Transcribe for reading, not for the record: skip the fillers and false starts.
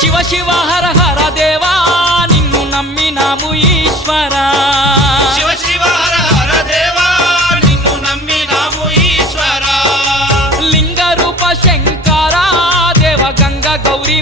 శివ శివ హర హర దేవా నిన్ను నమ్మినాము ఈశ్వరా శివ శివ హర హర దేవా నిన్ను నమ్మినాము ఈశ్వరా లింగ రూప శంకరా దేవ గంగ గౌరీ